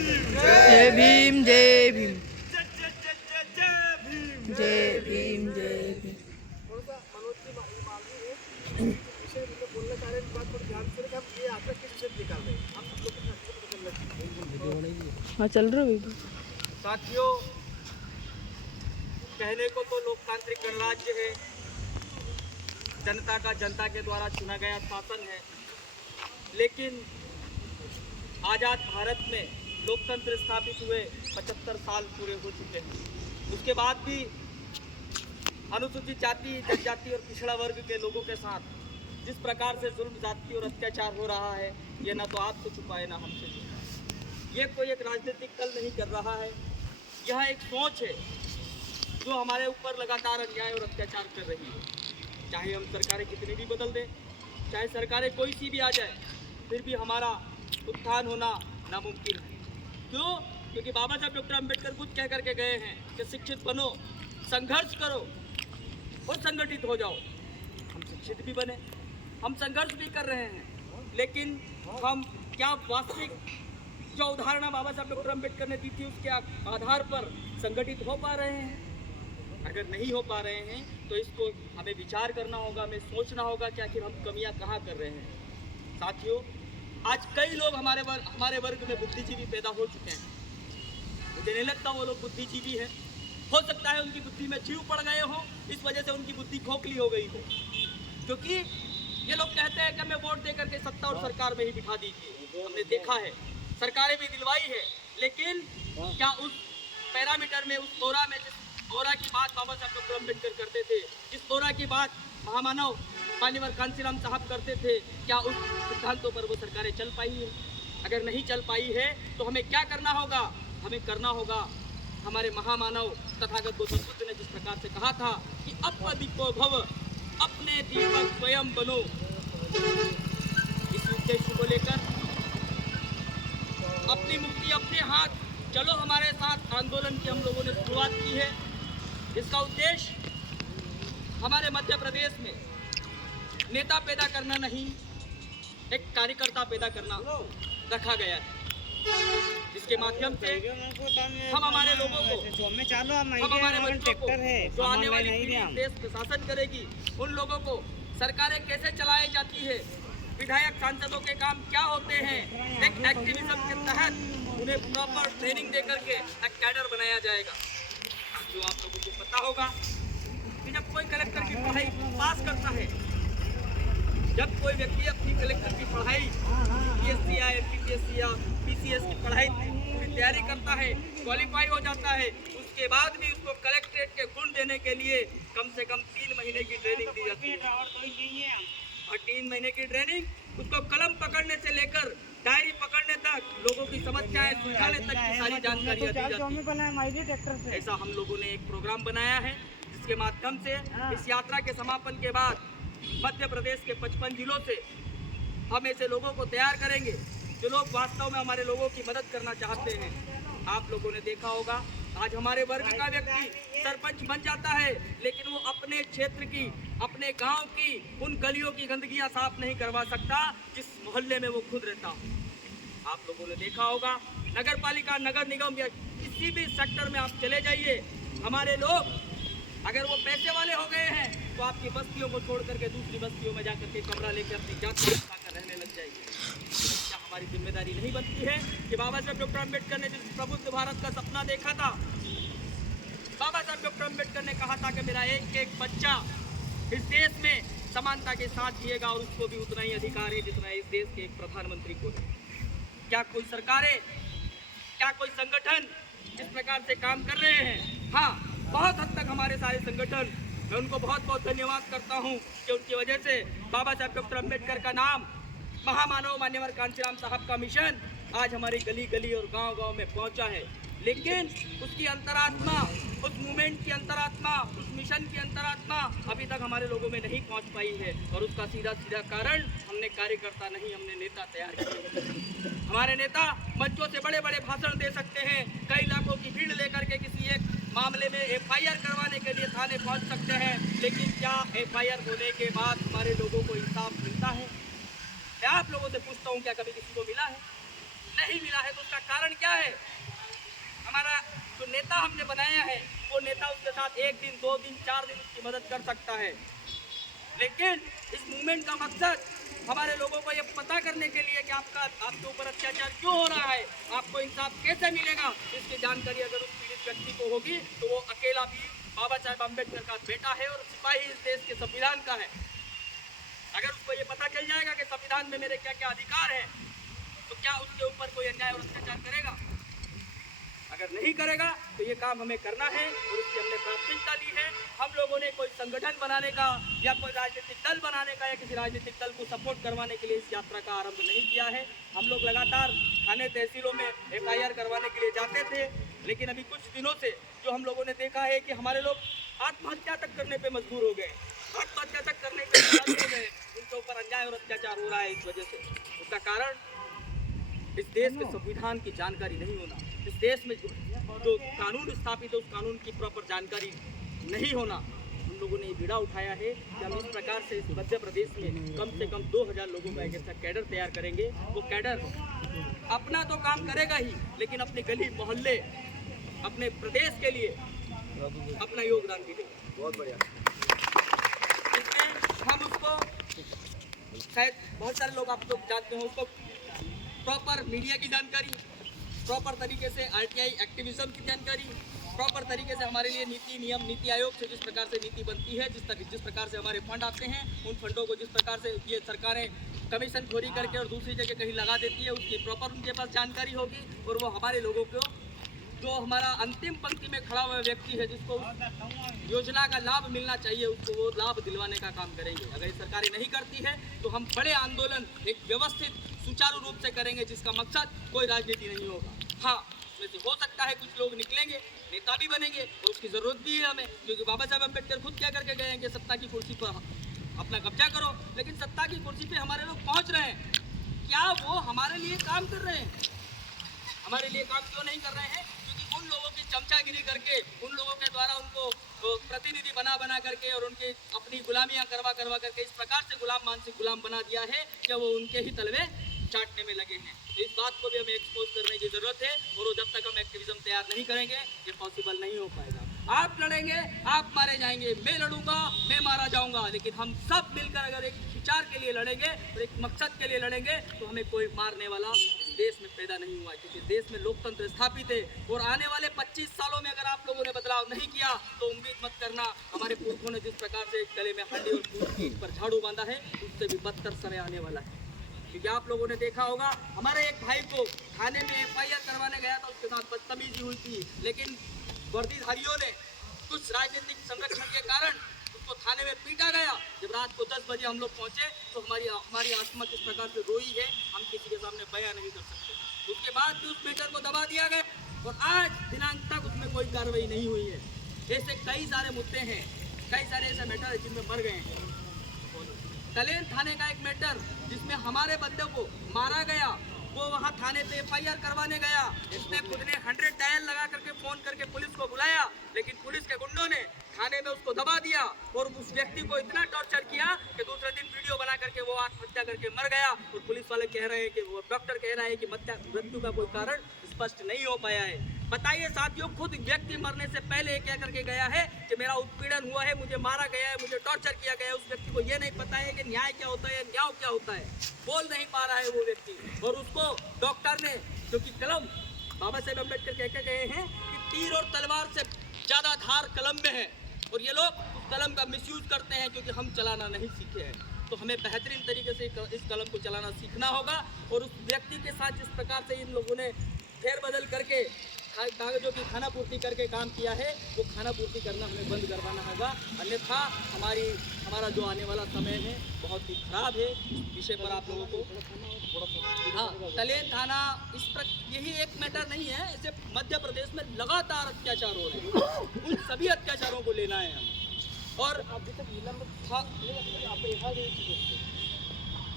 जय भीम जय भीम जय भीम जय भीम। थोड़ा सा मनोज जी मालूम है विषय मतलब बोलना चाह रहे हैं, बात थोड़ी ध्यान से कि हम ये यात्रा किस विषय पे निकाल रहे हैं, हम सब लोग को पता चलना चाहिए। हाँ चल रहा है। साथियों, कहने को तो लोकतांत्रिक गणराज्य है, जनता का जनता के द्वारा चुना गया शासन है, लेकिन आज़ाद भारत में लोकतंत्र स्थापित हुए 75 साल पूरे हो चुके हैं। उसके बाद भी अनुसूचित जाति, जनजाति और पिछड़ा वर्ग के लोगों के साथ जिस प्रकार से जुल्म, जाति और अत्याचार हो रहा है, ये ना तो आपसे छुपा है ना हमसे छुपा। ये कोई एक राजनीतिक दल नहीं कर रहा है, यह एक सोच है जो हमारे ऊपर लगातार अन्याय और अत्याचार कर रही है। चाहे हम सरकारें कितनी भी बदल दें, चाहे सरकारें कोई सी भी आ जाए, फिर भी हमारा उत्थान होना नामुमकिन है। क्यों? क्योंकि बाबा साहब डॉक्टर अम्बेडकर खुद कह करके गए हैं कि शिक्षित बनो, संघर्ष करो और संगठित हो जाओ। हम शिक्षित भी बने, हम संघर्ष भी कर रहे हैं, लेकिन हम क्या वास्तविक जो उदाहरण बाबा साहब डॉक्टर अम्बेडकर ने दी थी उसके आधार पर संगठित हो पा रहे हैं? अगर नहीं हो पा रहे हैं तो इसको हमें विचार करना होगा, हमें सोचना होगा कि आखिर हम कमियां कहाँ कर रहे हैं। साथियों, आज कई लोग हमारे वर्ग में बुद्धिजीवी पैदा हो चुके हैं। मुझे नहीं लगता वो लोग बुद्धिजीवी हैं। हो सकता है उनकी बुद्धि में जीव पड़ गए हो, इस वजह से उनकी बुद्धि खोखली हो गई हो। क्योंकि ये लोग कहते हैं कि हमें वोट दे करके सत्ता और सरकार में ही बिठा दीजिए। हमने देखा है, सरकारें भी दिलवाई है, लेकिन क्या उस पैरामीटर में, उस ओरा में, जिस ओरा की बात बाबा साहब डॉक्टर अम्बेडकर करते थे, जिस ओरा की बात महामानव मान्यवर कांशीराम साहब करते थे, क्या उस सिद्धांतों पर वो सरकारें चल पाई है? अगर नहीं चल पाई है तो हमें क्या करना होगा? हमें करना होगा हमारे महामानव तथागत गौतम बुद्ध ने जिस प्रकार से कहा था कि अपदीपो भव, अपने दीपक स्वयं बनो। इस उद्देश्य को लेकर अपनी मुक्ति अपने हाथ, चलो हमारे साथ आंदोलन की हम लोगों ने शुरुआत की है। इसका उद्देश्य हमारे मध्य प्रदेश में नेता पैदा करना नहीं, एक कार्यकर्ता पैदा करना रखा गया है, जिसके माध्यम से हम हमारे लोगों को, हम हमारे बच्चों को, जो आने वाली पीढ़ी देश प्रशासन करेगी, उन लोगों को सरकारें कैसे चलाई जाती है, विधायक सांसदों के काम क्या होते हैं, एक एक्टिविज्म के तहत उन्हें प्रॉपर ट्रेनिंग दे करके एक कैडर बनाया जाएगा। जो आप लोगों को पता होगा कि जब कोई कलेक्टर की पढ़ाई पास करता है, जब कोई व्यक्ति अपनी कलेक्टर की पढ़ाई यूपीएससी या एमपीएससी या पीसीएस की पढ़ाई पूरी तैयारी करता है, क्वालिफाई हो जाता है, उसके बाद भी उसको कलेक्ट्रेट के गुण देने के लिए कम से कम 3 महीने की ट्रेनिंग दी जाती है। और 3 महीने की ट्रेनिंग उसको कलम पकड़ने से लेकर डायरी पकड़ने तक, लोगों की समस्याएं सुलझाने तक की सारी जानकारियां दी जाती है। ऐसा हम लोगों ने एक प्रोग्राम बनाया है, जिसके माध्यम से इस यात्रा के समापन के बाद मध्य प्रदेश के 55 जिलों से हम ऐसे लोगों को तैयार करेंगे जो लोग वास्तव में हमारे लोगों की मदद करना चाहते हैं। आप लोगों ने देखा होगा, आज हमारे वर्ग का व्यक्ति सरपंच बन जाता है, लेकिन वो अपने क्षेत्र की, अपने गांव की उन गलियों की गंदगियां साफ नहीं करवा सकता जिस मोहल्ले में वो खुद रहता। आप लोगों ने देखा होगा, नगर पालिका, नगर निगम या किसी भी सेक्टर में आप चले जाइए, हमारे लोग अगर वो पैसे वाले हो गए हैं तो आपकी बस्तियों को छोड़ करके दूसरी बस्तियों में जाकर के कमरा लेकर अपनी जात कर रहने लग जाएगी। क्या हमारी जिम्मेदारी नहीं बनती है कि बाबा साहब डॉक्टर अम्बेडकर ने जिस प्रबुद्ध भारत का सपना देखा था, बाबा साहब डॉक्टर अम्बेडकर ने कहा था कि मेरा एक एक बच्चा इस देश में समानता के साथ जिएगा और उसको भी उतना ही अधिकार है जितना इस देश के एक प्रधानमंत्री को है। क्या कोई सरकारें, क्या कोई संगठन इस प्रकार से काम कर रहे हैं? हाँ, बहुत हद तक हमारे सारे संगठन, मैं उनको बहुत बहुत धन्यवाद करता हूं कि उनकी वजह से बाबा साहब डॉक्टर अम्बेडकर का नाम, महामानव मान्यवर कांशीराम साहब का मिशन आज हमारी गली गली और गांव गांव में पहुंचा है। लेकिन उसकी अंतरात्मा, उस मूवमेंट की अंतरात्मा, उस मिशन की अंतरात्मा अभी तक हमारे लोगों में नहीं पहुंच पाई है, और उसका सीधा सीधा कारण हमने कार्यकर्ता नहीं, हमने नेता तैयार किए। हमारे नेता मंचों से बड़े बड़े भाषण दे सकते हैं, कई लाखों की भीड़ लेकर के किसी एक मामले में एफआईआर करवाने के लिए थाने पहुंच सकते हैं, लेकिन क्या एफआईआर होने के बाद हमारे लोगों को इंसाफ मिलता है? मैं आप लोगों से पूछता हूं, क्या कभी किसी को मिला है? नहीं मिला है तो उसका कारण क्या है? हमारा जो नेता हमने बनाया है वो नेता उसके साथ 1 दिन 2 दिन 4 दिन उसकी मदद कर सकता है, लेकिन इस मूवमेंट का मकसद हमारे लोगों को ये पता करने के लिए कि आपके ऊपर अत्याचार क्यों हो रहा है, आपको इंसाफ कैसे मिलेगा, इसकी जानकारी अगर उस पीड़ित व्यक्ति को होगी तो वो अकेला भी बाबा साहेब अम्बेडकर का बेटा है और सिपाही इस देश के संविधान का है। अगर उसको ये पता चल जाएगा कि संविधान में मेरे क्या क्या अधिकार है तो क्या उसके ऊपर कोई अन्याय और अत्याचार करेगा? अगर नहीं करेगा तो ये काम हमें करना है और उसकी हमने प्राथमिकता दी है। हम लोगों ने कोई संगठन बनाने का या कोई राजनीतिक दल बनाने का या किसी राजनीतिक दल को सपोर्ट करवाने के लिए इस यात्रा का आरंभ नहीं किया है। हम लोग लगातार थाने तहसीलों में FIR करवाने के लिए जाते थे, लेकिन अभी कुछ दिनों से जो हम लोगों ने देखा है कि हमारे लोग आत्महत्या तक करने पर मजबूर हो गए, आत्महत्या तक करने के मजबूर हो गए, उनके ऊपर अन्याय और अत्याचार हो रहा है। इस वजह से उसका कारण इस देश के संविधान की जानकारी नहीं होना, इस देश में जो कानून स्थापित है उस कानून की प्रॉपर जानकारी नहीं होना। हम लोगों ने बीड़ा उठाया है कि हम इस प्रकार से इस मध्य प्रदेश में कम से कम 2000 लोगों का एक ऐसा कैडर तैयार करेंगे। वो कैडर अपना तो काम करेगा ही, लेकिन अपने गली मोहल्ले अपने प्रदेश के लिए अपना योगदान भी देगा। बहुत बढ़िया। इसमें हम उसको शायद बहुत सारे लोग आप लोग जानते हो, उसको प्रॉपर मीडिया की जानकारी, प्रॉपर तरीके से RTI एक्टिविज्म की जानकारी, प्रॉपर तरीके से हमारे लिए नीति नियम नीति आयोग से जिस प्रकार से नीति बनती है, जिस प्रकार से हमारे फंड आते हैं, उन फंडों को जिस प्रकार से ये सरकारें कमीशन खोरी करके और दूसरी जगह कहीं लगा देती है, उसकी प्रॉपर उनके पास जानकारी होगी और वो हमारे लोगों को, जो हमारा अंतिम पंक्ति में खड़ा हुआ व्यक्ति है जिसको उस योजना का लाभ मिलना चाहिए, उसको वो लाभ दिलवाने का काम करेंगे। अगर ये सरकारें नहीं करती है तो हम बड़े आंदोलन एक व्यवस्थित सुचारू रूप से करेंगे जिसका मकसद कोई राजनीति नहीं होगा। हाँ, उसमें से हो सकता है कुछ लोग निकलेंगे, नेता भी बनेंगे और उसकी ज़रूरत भी है हमें, क्योंकि बाबा साहब अम्बेडकर खुद क्या करके गए हैं कि सत्ता की कुर्सी पर अपना कब्जा करो, लेकिन सत्ता की कुर्सी पे हमारे लोग पहुंच रहे हैं, क्या वो हमारे लिए काम कर रहे हैं? हमारे लिए काम क्यों नहीं कर रहे हैं? क्योंकि उन लोगों की चमचागिरी करके, उन लोगों के द्वारा उनको प्रतिनिधि बना करके और उनकी अपनी गुलामियां करवा करके इस प्रकार से मानसिक गुलाम बना दिया है कि वो उनके ही तलवे चाटने में लगे हैं। तो इस बात को भी हमें एक्सपोज करने की जरूरत है और जब तक हम एक्टिविज्म तैयार नहीं करेंगे ये पॉसिबल नहीं हो पाएगा। आप लड़ेंगे, आप मारे जाएंगे, मैं लड़ूंगा, मैं मारा जाऊंगा, लेकिन हम सब मिलकर अगर एक विचार के लिए लड़ेंगे और एक मकसद के लिए लड़ेंगे तो हमें कोई मारने वाला इस देश में पैदा नहीं हुआ, क्योंकि देश में लोकतंत्र स्थापित है। और आने वाले 25 सालों में अगर आप लोगों ने बदलाव नहीं किया तो उम्मीद मत करना, हमारे पुरखों ने जिस प्रकार से गले में हड्डी और पीठ पर झाड़ू बांधा है उससे भी बदतर समय आने वाला है। क्योंकि आप लोगों ने देखा होगा हमारे एक भाई को थाने में FIR करवाने गया था, उसके साथ बदतमीजी हुई थी, लेकिन वर्दीधारियों ने कुछ राजनीतिक संरक्षण के कारण उसको थाने में पीटा गया। जब रात को 10 बजे हम लोग पहुंचे तो हमारी आत्मा किस प्रकार से रोई है हम किसी के सामने बयां नहीं कर सकते। उसके बाद भी उस मैटर को दबा दिया गया और आज दिनांक तक उसमें कोई कार्रवाई नहीं हुई है। ऐसे कई सारे मुद्दे हैं, कई सारे ऐसे मैटर है जिनमें मर गए हैं। कलेन थाने का एक मैटर जिसमें हमारे बंदे को मारा गया, वो वहाँ थाने पे FIR करवाने गया, इसने खुद ने 100 डायल लगा करके फोन करके पुलिस को बुलाया, लेकिन पुलिस के गुंडों ने थाने में उसको दबा दिया और उस व्यक्ति को इतना टॉर्चर किया कि दूसरे दिन वीडियो बना करके वो आत्महत्या करके मर गया। और पुलिस वाले कह रहे हैं कि वो डॉक्टर कह रहा है कि मृत्यु का कोई कारण स्पष्ट नहीं हो पाया है। बताइए साथियों, खुद व्यक्ति मरने से पहले क्या करके गया है कि मेरा उत्पीड़न हुआ है, मुझे मारा गया है, मुझे टॉर्चर किया गया है। उस व्यक्ति को ये नहीं पता है कि न्याय क्या होता है, न्याय क्या होता है, बोल नहीं पा रहा है वो व्यक्ति। और उसको डॉक्टर ने, जो कि कलम बाबा साहेब अम्बेडकर कह के गए हैं कि तीर और तलवार से ज़्यादा धार कलम में है, और ये लोग उस कलम का मिसयूज करते हैं क्योंकि हम चलाना नहीं सीखे हैं। तो हमें बेहतरीन तरीके से इस कलम को चलाना सीखना होगा। और उस व्यक्ति के साथ जिस प्रकार से इन लोगों ने फेरबदल करके कागजों की खाना पूर्ति करके काम किया है, वो खाना पूर्ति करना हमें बंद करवाना होगा, अन्यथा हमारा जो आने वाला समय है बहुत ही खराब है। इस विषय पर आप लोगों को, हाँ, कलेन थाना यही एक मैटर नहीं है, ऐसे मध्य प्रदेश में लगातार अत्याचार हो रहे हैं, उन सभी अत्याचारों को लेना है हमें। और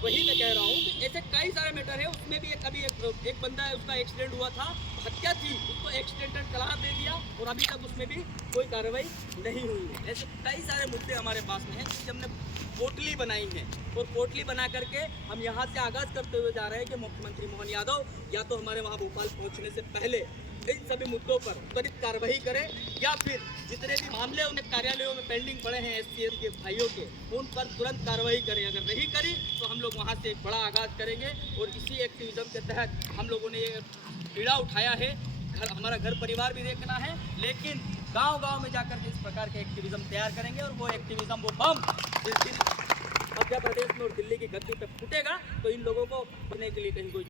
वही मैं कह रहा हूँ कि ऐसे कई सारे मैटर है, उसमें भी कभी एक एक बंदा है, उसका एक्सीडेंट हुआ था, हत्या थी, उसको एक्सीडेंटल करार दे दिया और अभी तक उसमें भी कोई कार्रवाई नहीं हुई है। ऐसे कई सारे मुद्दे हमारे पास में हैं जिसकी हमने पोटली बनाई है और पोटली बना करके हम यहाँ से आगाज़ करते हुए जा रहे हैं कि मुख्यमंत्री मोहन यादव या तो हमारे वहाँ भोपाल पहुँचने से पहले इन सभी मुद्दों पर त्वरित कार्रवाई करें या फिर जितने भी मामले उन्हें कार्यालयों में पेंडिंग पड़े हैं SC के भाइयों के, उन पर तुरंत कार्रवाई करें। अगर नहीं करी तो हम लोग वहाँ से एक बड़ा आगाज़ करेंगे और इसी एक्टिविज्म के तहत हम लोगों ने ये पीड़ा उठाया है। हमारा घर परिवार भी देखना है, लेकिन गांव-गांव में जाकर के इस प्रकार के एक्टिविज्म तैयार करेंगे और वो एक्टिविज्म, वो बम जिस दिन मध्य प्रदेश में और दिल्ली की गद्दी पे फूटेगा तो इन लोगों को बनने के लिए कहीं कोई